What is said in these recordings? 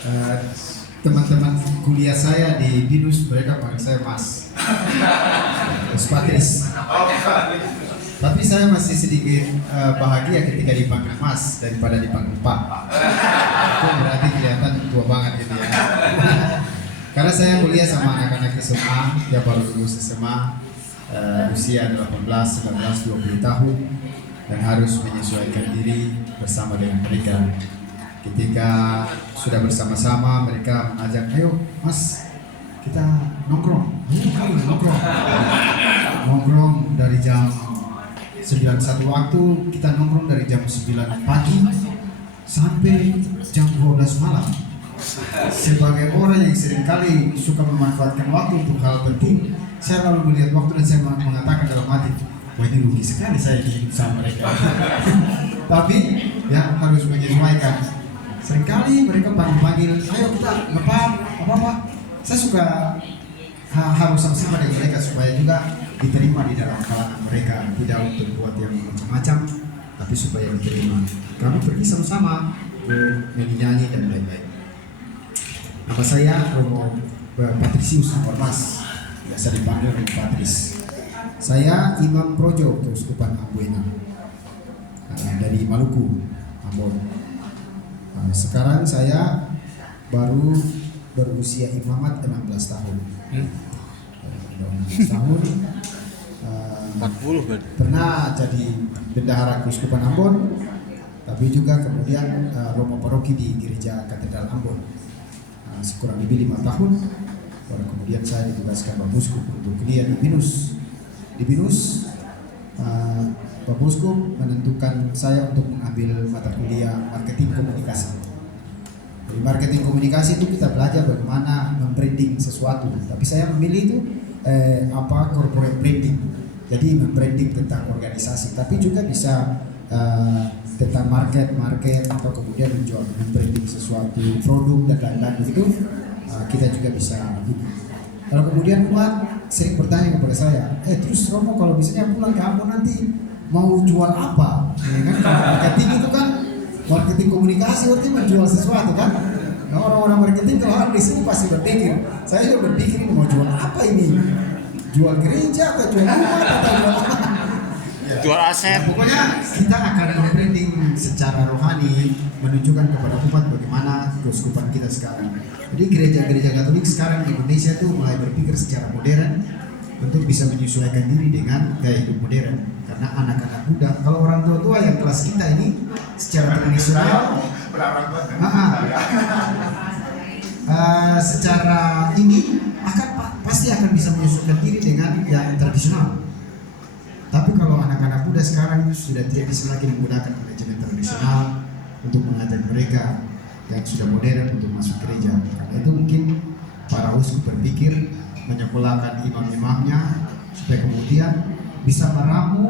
Eh, teman-teman kuliah saya di BINUS mereka panggil saya Mas Patris. Tapi saya masih sedikit bahagia ketika dipanggil Mas daripada dipanggil Pak. Itu berarti kelihatan tua banget gitu ya. Karena saya kuliah sama anak-anak SMA yang baru lulus SMA, usia 18, 19, 20 tahun dan harus menyesuaikan diri bersama dengan mereka. Ketika sudah bersama-sama mereka mengajak, ayo Mas kita nongkrong. Kami nongkrong dari jam 9 satu waktu, kita nongkrong dari jam 9 pagi sampai jam 12 malam. Sebagai orang yang seringkali suka memanfaatkan waktu untuk hal penting, saya lalu melihat waktu dan saya mengatakan dalam hati, wah ini rugi sekali saya hidup sama mereka. Tapi ya harus menyesuaikan. Seringkali mereka panggil, ayo kita ngepam, apa-apa. Saya suka harus sama-sama dengan mereka supaya juga diterima di dalam kalangan mereka, tidak untuk buat yang macam-macam, tapi supaya diterima. Kami pergi sama-sama menyanyi dan lain-lain. Nama saya Romo Patrisius Ormas, biasa dipanggil Romo Patris. Saya Imam Projo Keuskupan Amboina dari Maluku, Ambon. Sekarang saya baru berusia imamat 16 tahun. 16 tahun. 40 kan? Pernah jadi bendahara Keuskupan Ambon, tapi juga kemudian Romo Paroki di Gereja Katedral Ambon. Kurang lebih 5 tahun. Baru kemudian saya ditugaskan Bapak Uskup untuk kuliah di BINUS. Di BINUS, Bapak Uskup menentukan saya untuk mengambil mata kuliah marketing komunikasi. Di marketing komunikasi itu kita belajar bagaimana membranding sesuatu. Tapi saya memilih itu corporate branding. Jadi membranding tentang organisasi, tapi juga bisa tentang market atau kemudian menjual membranding sesuatu produk dan lain-lain itu kita juga bisa. Kalau kemudian umat sering bertanya kepada saya, terus Romo kalau misalnya pulang ke Ambon nanti mau jual apa? Ya kan kalau marketing itu kan marketing komunikasi berarti menjual sesuatu kan? Nah, orang-orang marketing kalau orang di sini pasti berpikir, saya juga berpikir ini mau jual apa ini? Jual gereja atau jual rumah atau jual apa? Jual aset. Pokoknya kita akan membranding secara rohani, menunjukkan kepada umat bagaimana keuskupan kita sekarang. Jadi gereja-gereja Katolik sekarang di Indonesia itu mulai berpikir secara modern untuk bisa menyesuaikan diri dengan gaya hidup modern. Karena anak-anak muda, kalau orang tua-tua yang kelas kita ini secara tradisional, secara ini pasti akan bisa menyesuaikan diri dengan yang tradisional. Tapi kalau anak-anak muda sekarang sudah tidak bisa lagi menggunakan manajemen tradisional untuk mengajak mereka yang sudah modern untuk masuk gereja. Karena itu mungkin para uskup berpikir menyekolahkan imam-imamnya supaya kemudian bisa meramu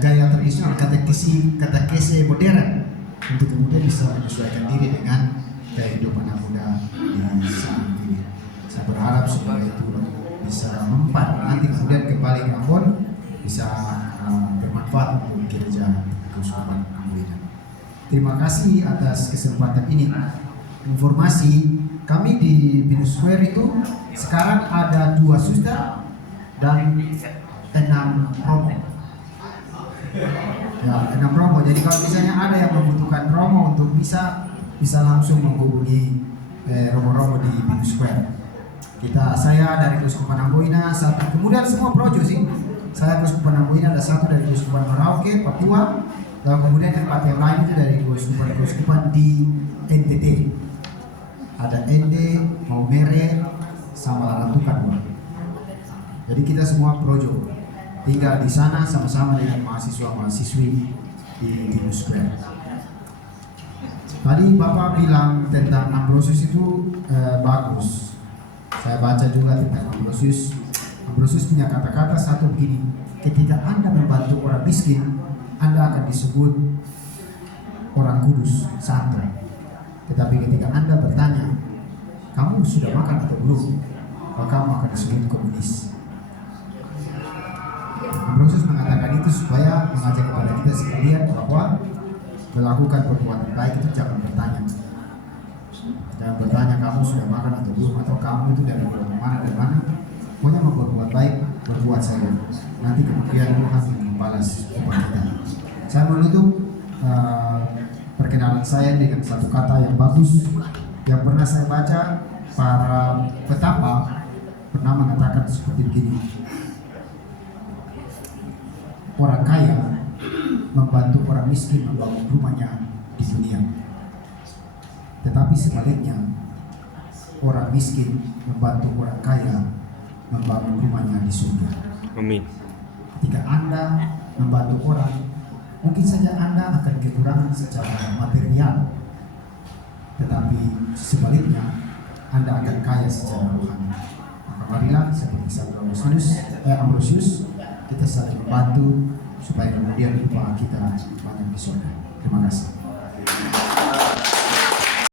gaya tradisional, katekese modern untuk kemudian bisa menyesuaikan diri dengan gaya hidup anak muda di saat ini. Saya berharap supaya itu bisa mempan nanti kemudian kembali ke Ambon bisa bermanfaat untuk gereja Keuskupan Amboina. Terima kasih atas kesempatan ini. Informasi kami di BINUS Square itu sekarang ada 2 suster dan 6 romo. Ya, 6 romo. Jadi kalau misalnya ada yang membutuhkan romo untuk bisa langsung menghubungi romo-romo di BINUS Square. Saya dari Keuskupan Amboina, kemudian semua projo sih. Saya Keuskupan Amboina, ada 1 dari Keuskupan Merauke, Papua, dan kemudian yang lain itu dari Keuskupan di NTT. Ada ND, Maumere, sama Larantukan. Jadi kita semua projo tinggal di sana sama-sama dengan mahasiswa-mahasiswi di BINUS Square. Tadi Bapak bilang tentang Ambrosius itu bagus. Saya baca juga tentang Ambrosius. Ambrosius punya kata-kata satu begini, ketika Anda membantu orang miskin, Anda akan disebut orang kudus, santo. Tetapi ketika Anda bertanya, kamu sudah makan atau belum? Maka kamu akan disebut komunis. Ambrosius mengatakan itu supaya mengajak kepada kita sekalian bahwa melakukan perbuatan baik itu jangan bertanya. Jangan bertanya kamu sudah makan atau belum, atau kamu itu dari mana dan mana. Pokoknya mau berbuat baik, berbuat saja. Nanti kemudian Tuhan membalas upah kita. Saya menutup perkenalan saya dengan satu kata yang bagus yang pernah saya baca. Para petapa pernah mengatakan seperti begini: orang kaya membantu orang miskin membangun rumahnya di dunia, tetapi sebaliknya orang miskin membantu orang kaya membangun rumahnya di surga. Amin. Ketika Anda membantu orang, mungkin saja Anda akan kekurangan secara material, tetapi sebaliknya Anda akan kaya secara rohani. Maka marilah seperti Santo Ambrosius, kita saling membantu supaya kemudian upah kita banyak di surga. Terima kasih.